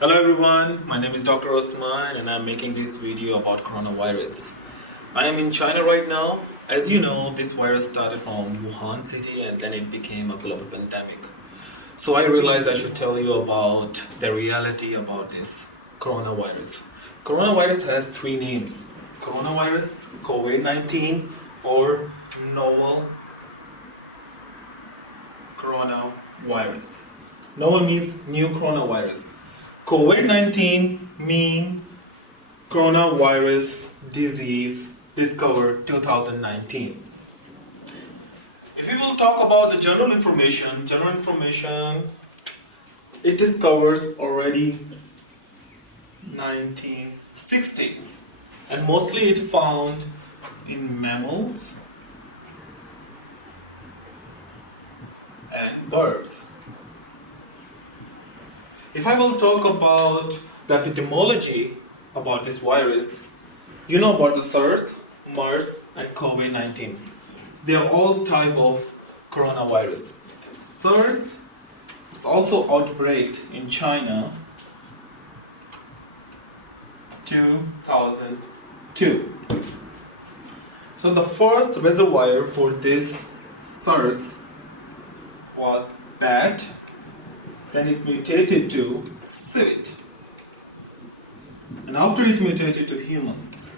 Hello everyone, my name is Dr. Osman and I'm making this video about coronavirus. I am in China right now. As you know, this virus started from Wuhan city and then it became a global pandemic. So I realized I should tell you about the reality about this coronavirus. Coronavirus has three names: coronavirus, COVID-19, or novel coronavirus. Novel means new coronavirus. COVID-19 mean coronavirus disease discovered 2019. If we will talk about the general information, it discovers already 1960 and mostly it found in mammals and birds. If I will talk about the epidemiology about this virus, you know about the SARS, MERS, and COVID-19. They are all type of coronavirus. SARS is also outbreak in China 2002. So the first reservoir for this SARS was bat. Then it mutated to civet. And after it mutated to humans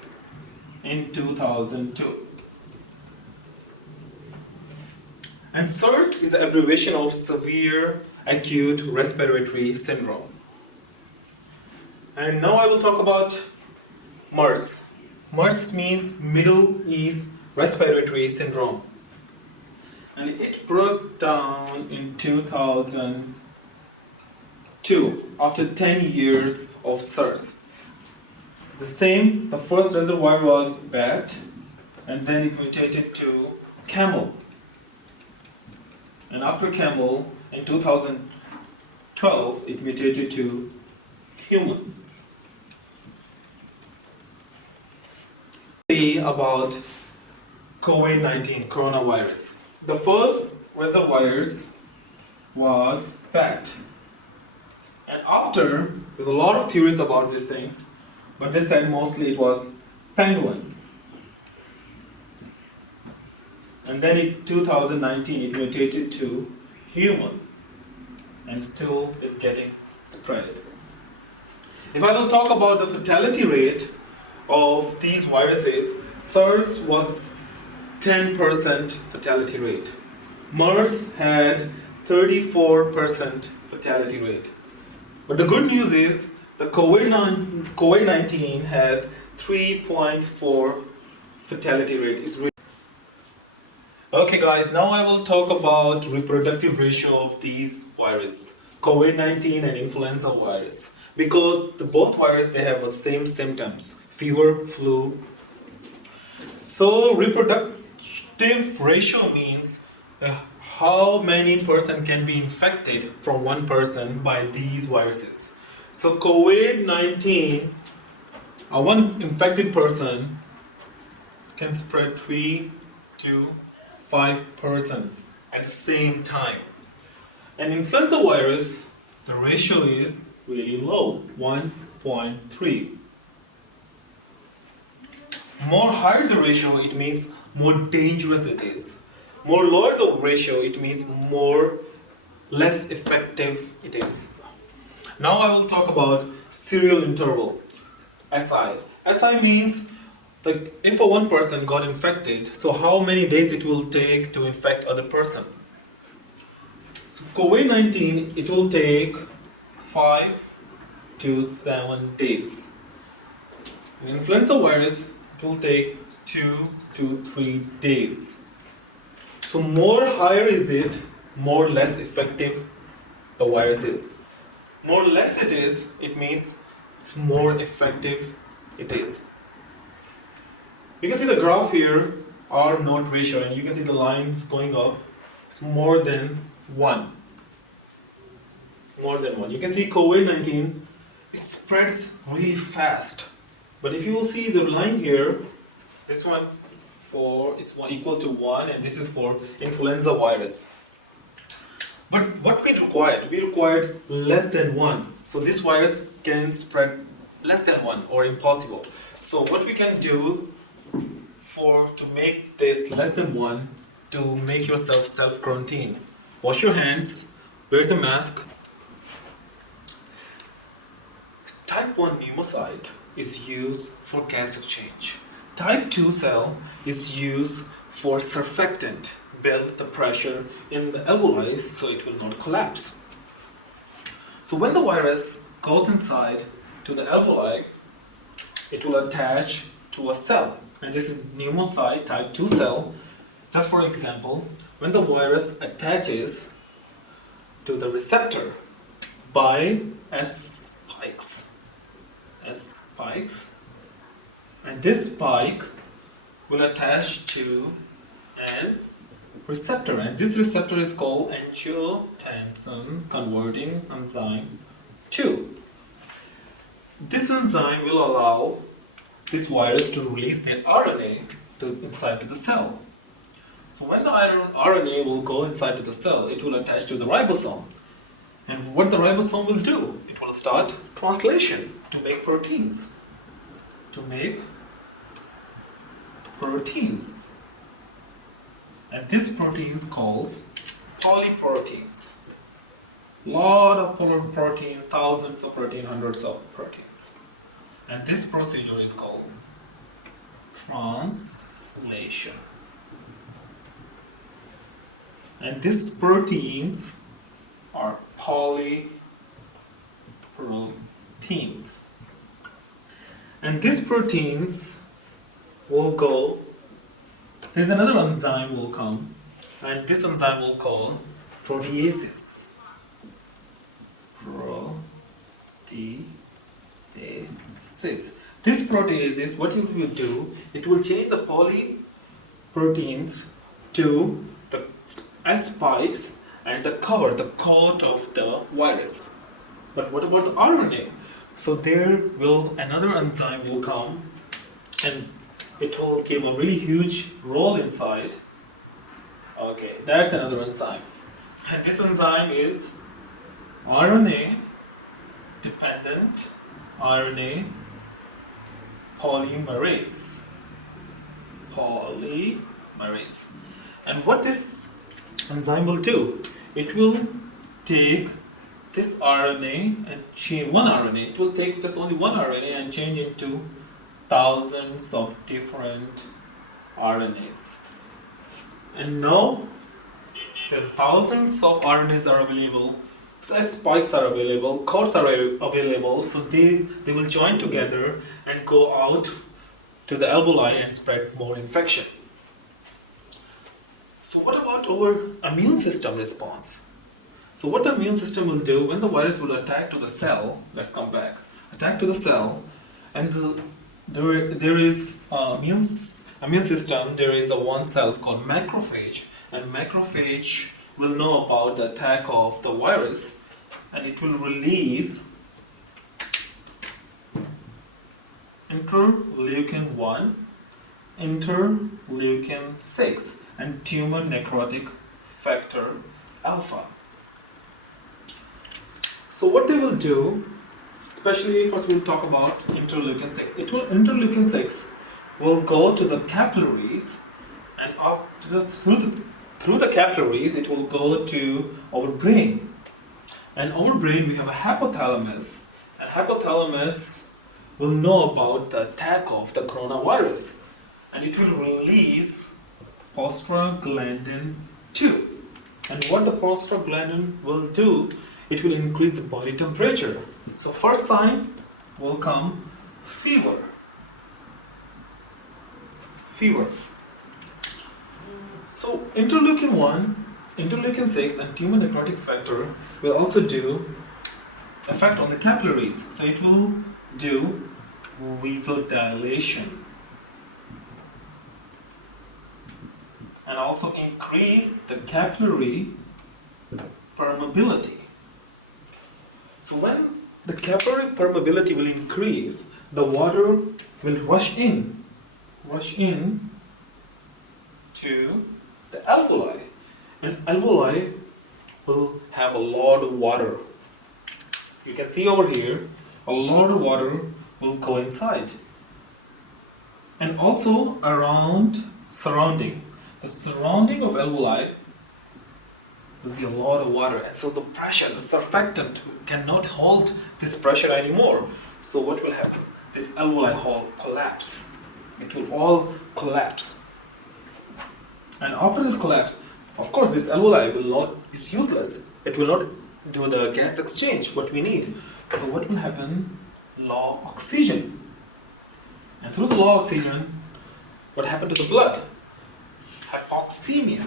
in 2002. And SARS is an abbreviation of severe acute respiratory syndrome. And now I will talk about MERS. MERS means Middle East Respiratory Syndrome. And it broke down in 2002 after 10 years of SARS. The first reservoir was bat, and then it mutated to camel. And after camel, in 2012, it mutated to humans. See about COVID-19 coronavirus. The first reservoirs was bat. And after, there's a lot of theories about these things, but they said mostly it was penguin. And then in 2019 it mutated to human and still is getting spread. If I will talk about the fatality rate of these viruses, SARS was 10% fatality rate. MERS had 34% fatality rate. But the good news is the COVID-19 has 3.4 fatality rate. Okay guys, now I will talk about reproductive ratio of these viruses, COVID-19 and influenza virus. Because both viruses, they have the same symptoms, fever, flu. So reproductive ratio means how many person can be infected from one person by these viruses. So COVID-19, one infected person can spread 3 to 5 person at the same time. And influenza virus, the ratio is really low, 1.3. More higher the ratio, it means more dangerous it is. More lower the ratio, it means less effective it is. Now I will talk about serial interval, SI. SI means like if one person got infected, so how many days it will take to infect other person. So COVID-19, it will take 5 to 7 days. In influenza virus, it will take 2 to 3 days. So more higher is it, more less effective the virus is. More less it is, it means more effective it is. You can see the graph here, R naught ratio, and you can see the lines going up. It's more than 1. More than 1. You can see COVID-19, it spreads really fast. But if you will see the line here, this one is equal to 1, and this is for influenza virus. But what we required less than 1. So this virus can spread less than 1 or impossible. So what we can do to make this less than 1, to make yourself self-quarantine. Wash your hands, wear the mask. Type 1 pneumocyte is used for gas exchange. Type 2 cell is used for surfactant, build the pressure in the alveoli so it will not collapse. So when the virus goes inside to the alveoli, it will attach to a cell. And this is pneumocyte type 2 cell. Just for example, when the virus attaches to the receptor by S spikes, and this spike will attach to an receptor, and this receptor is called angiotensin converting enzyme 2. This enzyme will allow this virus to release the RNA inside to the cell. So when the RNA will go inside to the cell, it will attach to the ribosome. And what the ribosome will do? It will start translation to make proteins. And this proteins calls polyproteins. Lot of proteins, thousands of proteins, hundreds of proteins. And this procedure is called translation. And these proteins are polyproteins. And these proteins will go, there's another enzyme will come, and this enzyme will call proteases. This proteases, what it will do, it will change the polyproteins to the S spikes and the coat of the virus. But what about the RNA? So another enzyme will come, and it will give a really huge role inside. Okay, that's another enzyme. And this enzyme is RNA dependent RNA polymerase. And what this enzyme will do, it will take this RNA and change one RNA. It will take just only one RNA and change it to thousands of different RNAs. And now the thousands of RNAs are available, spikes are available, coats are available, so they will join together and go out to the alveoli and spread more infection. So what about our immune system response? So what the immune system will do when the virus will attack to the cell, let's come back, attack to the cell, and there is immune system, there is one cell called macrophage, and macrophage will know about the attack of the virus, and it will release interleukin 1, interleukin 6, and tumor necrotic factor alpha. So what they will do, especially first we'll talk about interleukin 6. Interleukin 6 will go to the capillaries, and through the capillaries it will go to our brain. And our brain, we have a hypothalamus, and hypothalamus will know about the attack of the coronavirus, and it will release prostaglandin 2. And what the prostaglandin will do, it will increase the body temperature. So first sign will come fever. So interleukin 1, interleukin 6 and tumor necrotic factor will also do effect on the capillaries. So it will do vasodilation and also increase the capillary permeability. So when the capillary permeability will increase, the water will rush in to the alveoli, and alveoli will have a lot of water. You can see over here, a lot of water will go inside. And also surrounding. The surrounding of alveoli will be a lot of water, and so the pressure, the surfactant cannot hold this pressure anymore. So what will happen? This alveoli will collapse. It will all collapse. And after this collapse, of course, this alveoli is useless. It will not do the gas exchange, what we need. So what will happen? Low oxygen. And through the low oxygen, what happened to the blood? Hypoxemia.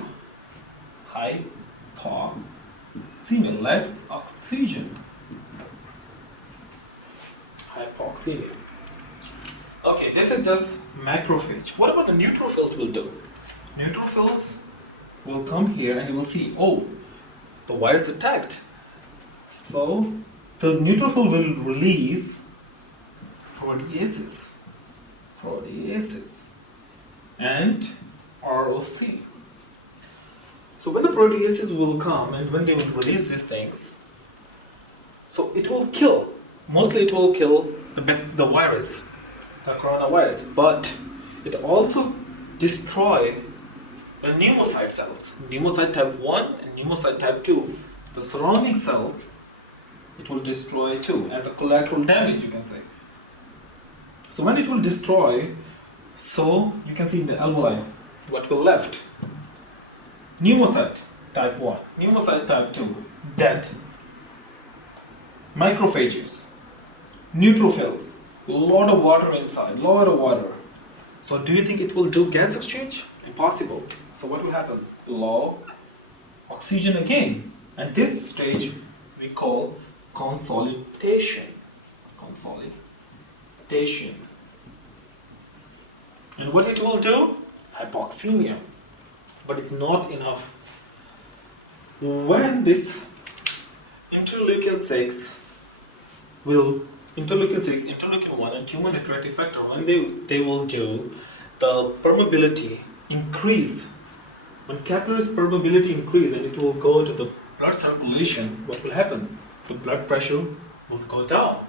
Hypoxemia, less oxygen. Hypoxemia. Okay, this is just macrophage. What about the neutrophils will do? Neutrophils will come here and you will see, oh, the virus attacked. So the neutrophil will release proteases and ROC. So when the proteases will come and when they will release these things, so it will kill, mostly it will kill the virus, the coronavirus, but it also destroy the pneumocyte cells, pneumocyte type 1 and pneumocyte type 2. The surrounding cells, it will destroy too, as a collateral damage, you can say. So when it will destroy, so you can see in the alveoli, what will left? Pneumocyte type 1, pneumocyte type 2, dead. Macrophages, neutrophils, a lot of water inside, lot of water. So do you think it will do gas exchange? Impossible. So what will happen? Low oxygen again. And this stage we call consolidation. Consolidation. And what it will do? Hypoxemia. But it's not enough. When this interleukin 6, interleukin 1 and human necrotic factor, when they will do the permeability increase, when capillary's permeability increase and it will go to the blood circulation, what will happen? The blood pressure will go down.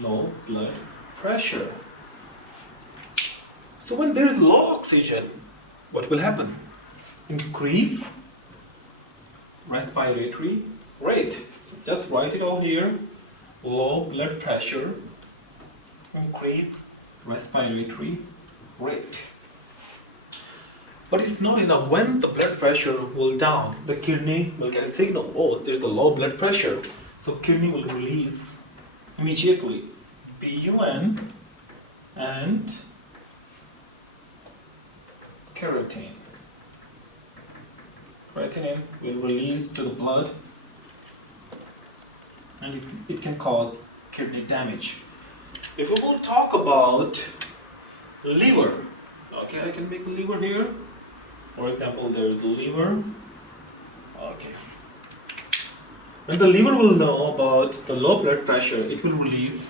Low blood pressure. So when there is low oxygen, what will happen? Increase respiratory rate. So just write it all here. Low blood pressure, increase respiratory rate. But it's not enough. When the blood pressure will down, the kidney will get a signal. Oh, there's a low blood pressure. So kidney will release immediately BUN and keratin. Creatinine will release to the blood and it can cause kidney damage. If we will talk about liver, okay, I can make a liver here. For example, there is a liver. Okay. When the liver will know about the low blood pressure, it will release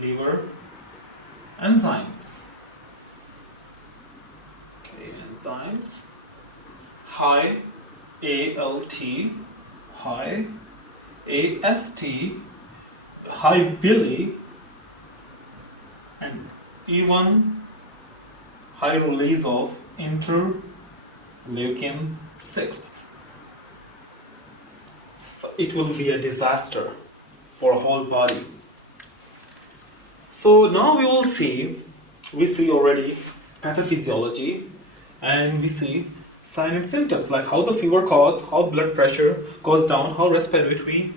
liver enzymes. Okay, enzymes. High ALT, high AST, high bili, and even high release of interleukin 6. So it will be a disaster for a whole body. So now we see already pathophysiology, and we see signs and symptoms like how the fever cause, how blood pressure goes down, how respiratory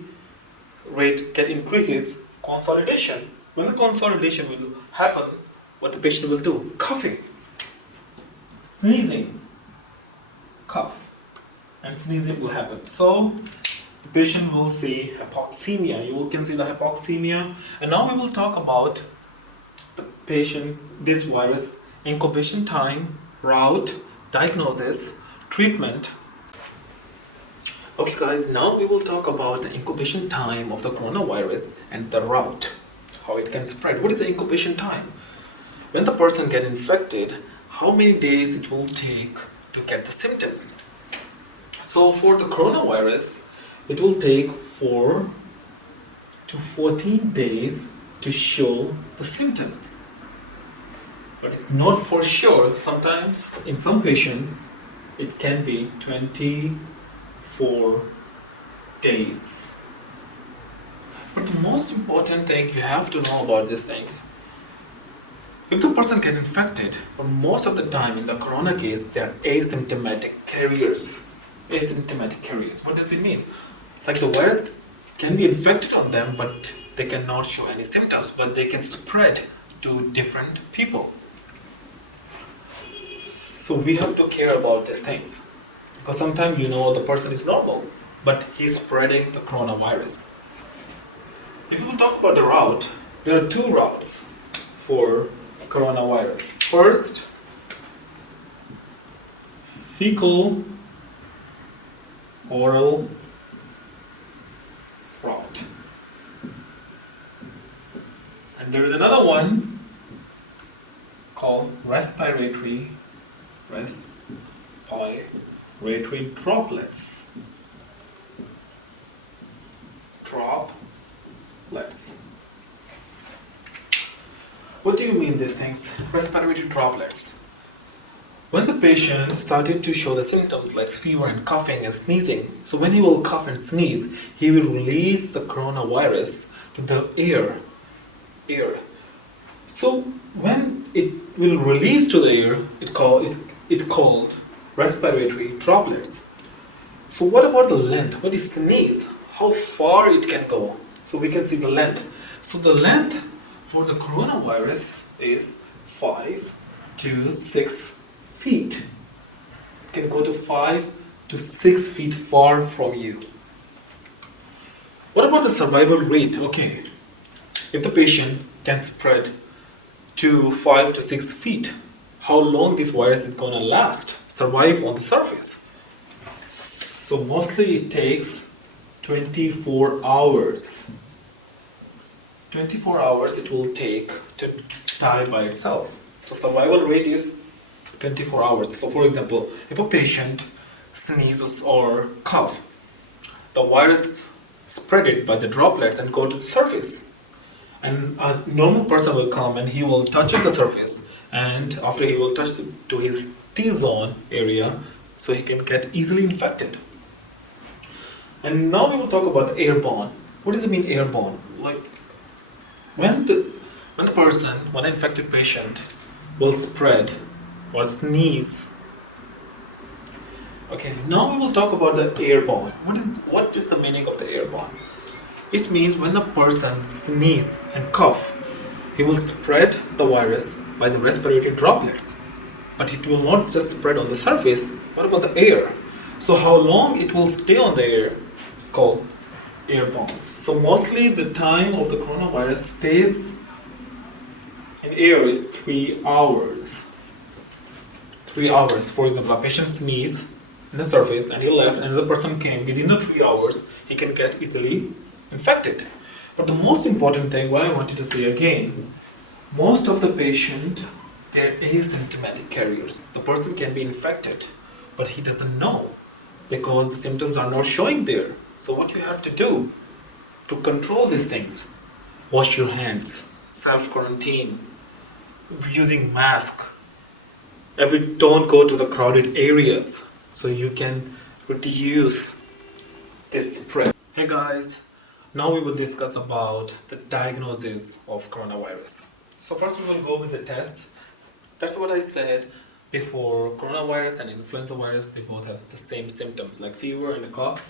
rate increases, consolidation. When the consolidation will happen, what the patient will do? Coughing, sneezing, cough, and sneezing will happen. So the patient will see hypoxemia. You can see the hypoxemia. And now we will talk about the patient's, this virus, incubation time, route, diagnosis, treatment. Okay guys, now we will talk about the incubation time of the coronavirus and the route, how it can spread. What is the incubation time? When the person gets infected, how many days it will take to get the symptoms? So for the coronavirus, it will take 4 to 14 days to show the symptoms. But it's not for sure. Sometimes in some patients, it can be 24 days. But the most important thing you have to know about these things, if the person gets infected, but most of the time in the corona case, they are asymptomatic carriers. Asymptomatic carriers. What does it mean? Like the virus can be infected on them, but they cannot show any symptoms, but they can spread to different people. So we have to care about these things. Because sometimes the person is normal, but he's spreading the coronavirus. If we talk about the route, there are 2 routes for coronavirus. First, fecal oral route. And there is another one called respiratory droplets. What do you mean these things? Respiratory droplets. When the patient started to show the symptoms like fever and coughing and sneezing, so when he will cough and sneeze, he will release the coronavirus to the air. So when it will release to the air, it's called respiratory droplets. So what about the length? What is sneeze? How far it can go? So we can see the length. So the length for the coronavirus is 5 to 6 feet. It can go to 5 to 6 feet far from you. What about the survival rate? Okay, if the patient can spread to 5 to 6 feet, how long this virus is going to last, survive on the surface? So mostly it takes 24 hours. 24 hours it will take to die by itself. So survival rate is 24 hours. So for example, if a patient sneezes or cough, the virus spread it by the droplets and go to the surface. And a normal person will come and he will touch the surface, and after he will touch to his T-zone area, so he can get easily infected. And now we will talk about airborne. What does it mean airborne? Like when an infected patient will spread or sneeze. Okay, now we will talk about the airborne. What is the meaning of the airborne? It means when the person sneezes and cough, he will spread the virus by the respiratory droplets. But it will not just spread on the surface. What about the air? So how long it will stay on the air is called airborne. So mostly the time of the coronavirus stays in air is 3 hours. 3 hours. For example, a patient sneezed in the surface and he left, and another person came. Within the 3 hours, he can get easily infected. But the most important thing, what I wanted to say again, most of the patient, they're asymptomatic carriers. The person can be infected, but he doesn't know because the symptoms are not showing there. So what you have to do to control these things, wash your hands, self-quarantine, using mask. Don't go to the crowded areas so you can reduce this spread. Hey guys, now we will discuss about the diagnosis of coronavirus. So first we will go with the test. That's what I said before. Coronavirus and influenza virus, they both have the same symptoms like fever and a cough.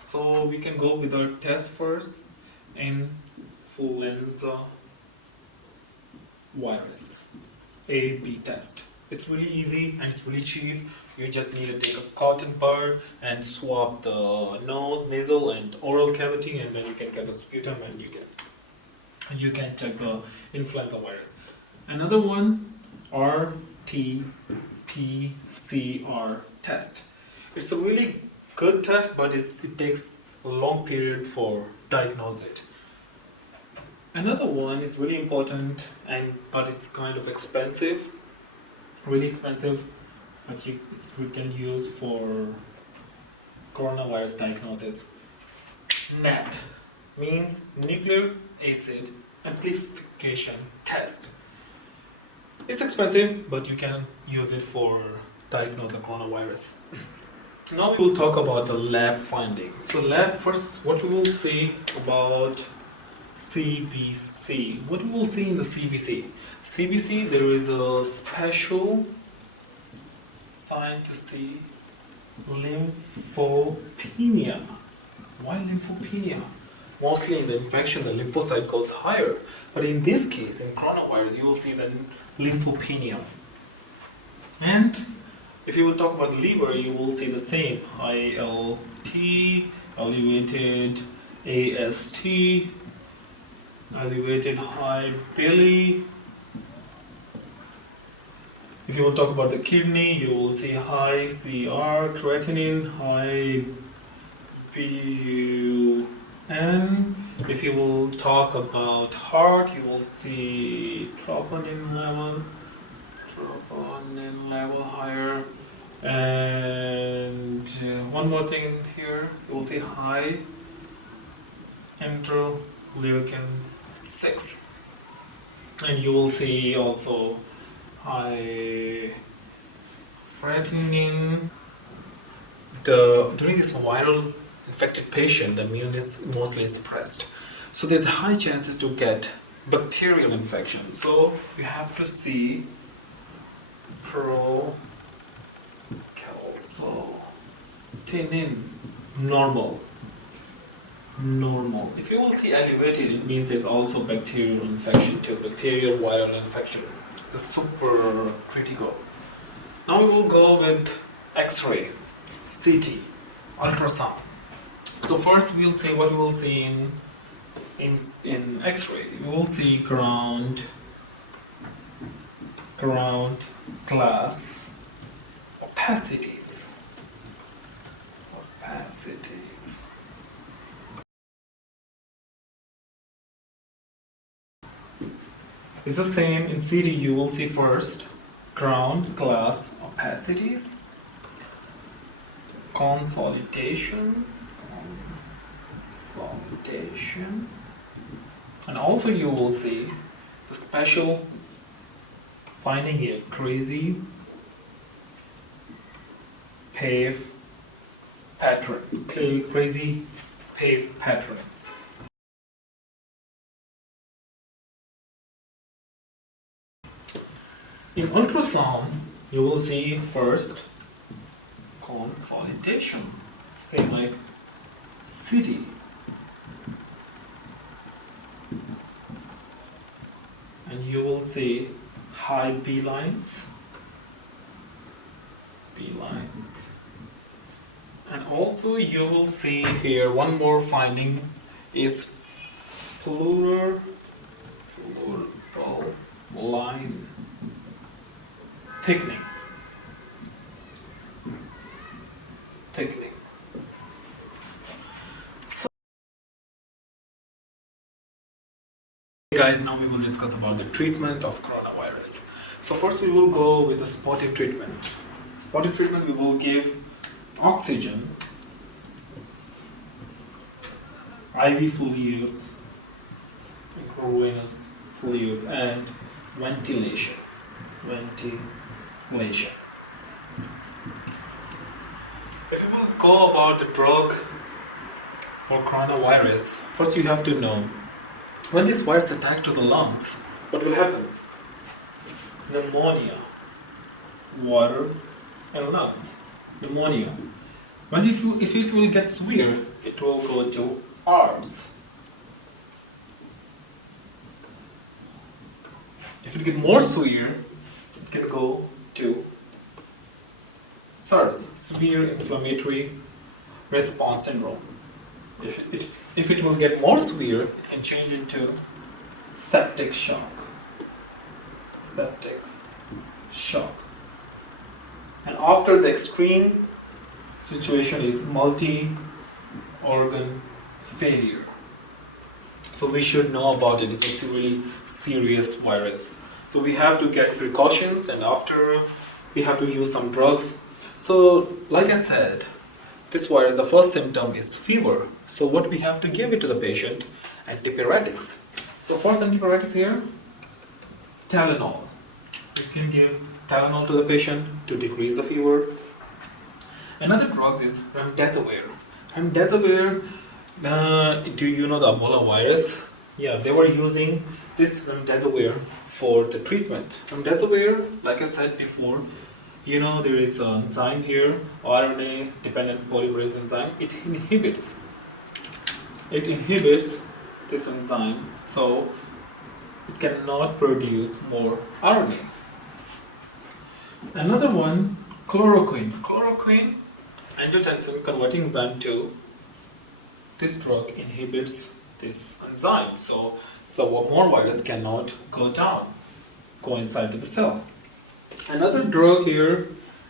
So we can go with our test first. Influenza virus A/B test. It's really easy and it's really cheap. You just need to take a cotton bud and swab the nose, nasal and oral cavity, and then you can get the sputum and you can check the influenza virus. Another one, RT-PCR test. It's a really good test, but it takes a long period for diagnose it. Another one is really important but it's kind of expensive, really expensive, but we can use for coronavirus diagnosis. NAT means nucleic acid amplification test. It's expensive, but you can use it for diagnose the coronavirus. Now we will talk about the lab findings. So first, what we will see about CBC. What we will see in the CBC? CBC, there is a special sign to see lymphopenia. Why lymphopenia? Mostly in the infection, the lymphocyte goes higher. But in this case, in coronavirus, you will see the lymphopenia. And if you will talk about the liver, you will see the same. High LT, elevated AST, elevated high belly. If you will talk about the kidney, you will see high CR, creatinine, high BUN. If you will talk about heart, you will see troponin level higher. And one more thing here, you will see high interleukin 6. And you will see also high creatinine. During this viral infected patient, the immune is mostly suppressed. So there's high chances to get bacterial infection. So you have to see procalcitonin normal. If you will see elevated, it means there's also bacterial infection too, bacterial viral infection. It's super critical. Now we will go with X-ray, CT, ultrasound. So first we'll see what we will see in X-ray. We will see ground glass opacities. It's the same in CT. You will see first ground glass opacities, consolidation, and also you will see the special finding here, crazy pave pattern. In ultrasound, you will see first consolidation, same like CT. And you will see high B lines. And also you will see here one more finding is pleural line thickening. So guys, now we will discuss about the treatment of coronavirus. So first we will go with the supportive treatment. Supportive treatment, we will give oxygen, IV fluids, intravenous fluids, and ventilation. If you will go about the drug for coronavirus, first you have to know when this virus attacks to the lungs, what will happen? Pneumonia, water, and lungs. Pneumonia. If it will get severe, it will go to arms. If it gets more severe, it can go to SARS, severe inflammatory response syndrome. If it will get more severe, it can change into septic shock. And after the extreme situation is multi-organ failure. So we should know about it. It's a really serious virus. So we have to get precautions, and after we have to use some drugs. So like I said, this virus, the first symptom is fever. So what we have to give it to the patient? Antipyretics. So first antipyretics here, Tylenol. You can give Tylenol to the patient to decrease the fever. Another drug is remdesivir. Remdesivir, do you know the Ebola virus? Yeah, they were using this remdesivir for the treatment. Remdesivir, like I said before, you know there is an enzyme here, RNA dependent polymerase enzyme. It inhibits this enzyme, so it cannot produce more RNA. Another one, chloroquine. Chloroquine, angiotensin converting enzyme 2. This drug inhibits this enzyme, so more virus cannot go inside to the cell. Another drug here,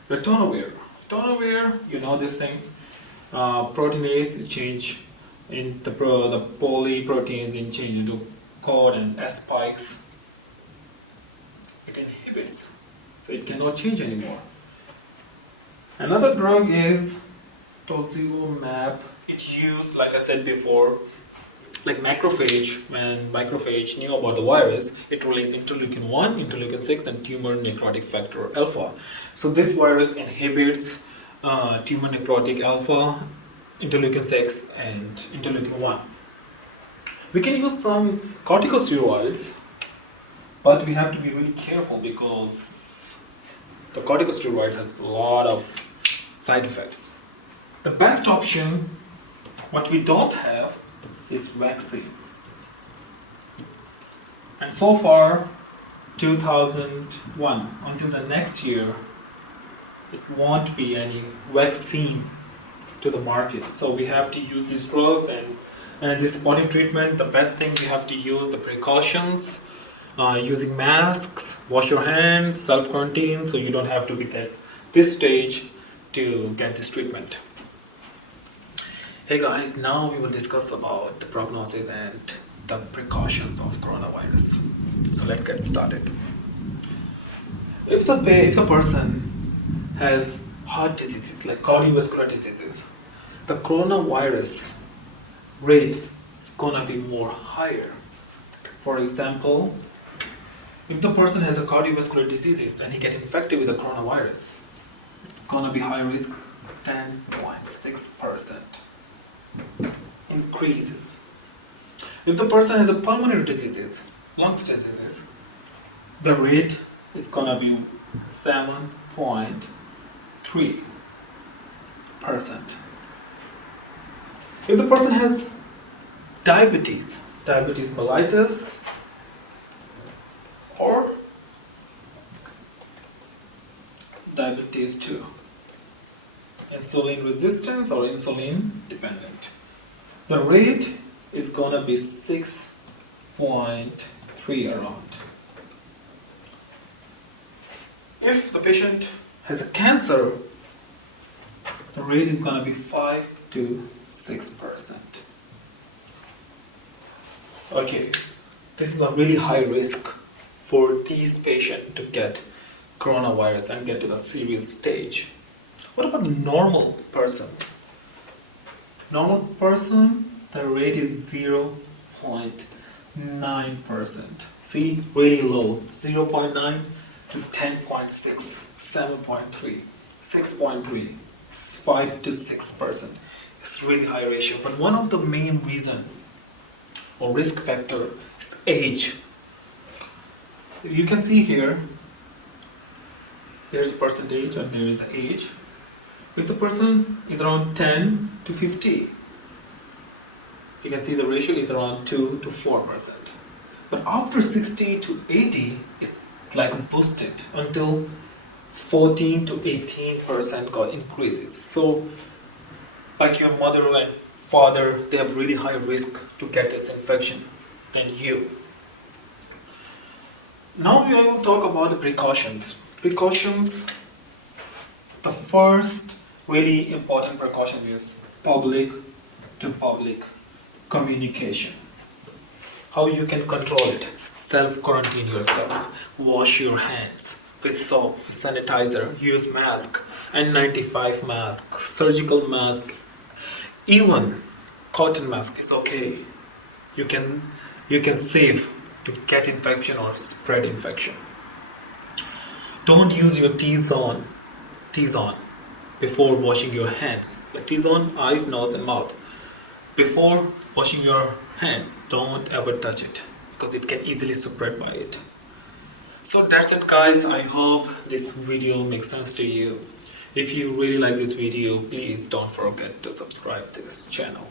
ritonavir. Ritonavir, you know these things. Proteinase change in the polyproteins in change into COD and S spikes. It inhibits, so it cannot change anymore. Another drug is tocilizumab. It used, like I said before, like macrophage. When macrophage knew about the virus, it released interleukin 1, interleukin 6, and tumor necrotic factor alpha. So this virus inhibits tumor necrotic alpha, interleukin 6, and interleukin 1. We can use some corticosteroids, but we have to be really careful because the corticosteroids has a lot of side effects. The best option, what we don't have, is vaccine. And so far, 2001 until the next year, it won't be any vaccine to the market. So we have to use these drugs and this body treatment. The best thing we have to use the precautions, using masks, wash your hands, self-quarantine, so you don't have to be at this stage to get this treatment. Hey guys, now we will discuss about the prognosis and the precautions of coronavirus. So let's get started. If the person has heart diseases like cardiovascular diseases, the coronavirus rate is gonna be more higher. For example, if the person has a cardiovascular diseases and he get infected with the coronavirus, it's gonna be high risk 10.6% increases. If the person has a pulmonary diseases, lungs diseases, the rate is gonna be 7.3%. If the person has diabetes mellitus, or diabetes 2, insulin resistance or insulin dependent, the rate is gonna be 6.3 around. If the patient has a cancer, the rate is gonna be 5 to 6%. Okay, this is a really high risk for these patients to get coronavirus and get to the serious stage. What about the normal person? Normal person, the rate is 0.9%. See, really low. 0.9 to 10.6, 7.3, 6.3, 5 to 6%. It's really high ratio. But one of the main reason or risk factor is age. You can see here, there's percentage and there is age. If the person is around 10 to 50, you can see the ratio is around 2 to 4%. But after 60 to 80, it's like boosted until 14 to 18% got increases. So, like your mother and father, they have really high risk to get this infection than you. Now we will talk about the precautions. Precautions, the first really important precaution is public to public communication. How you can control it? Self-quarantine yourself, wash your hands with soap, with sanitizer, use mask, N95 mask, surgical mask, even cotton mask is okay. You can save to get infection or spread infection. Don't use your T-zone before washing your hands. Like T-zone, eyes, nose, and mouth. Before washing your hands, don't ever touch it because it can easily spread by it. So that's it, guys. I hope this video makes sense to you. If you really like this video, please don't forget to subscribe to this channel.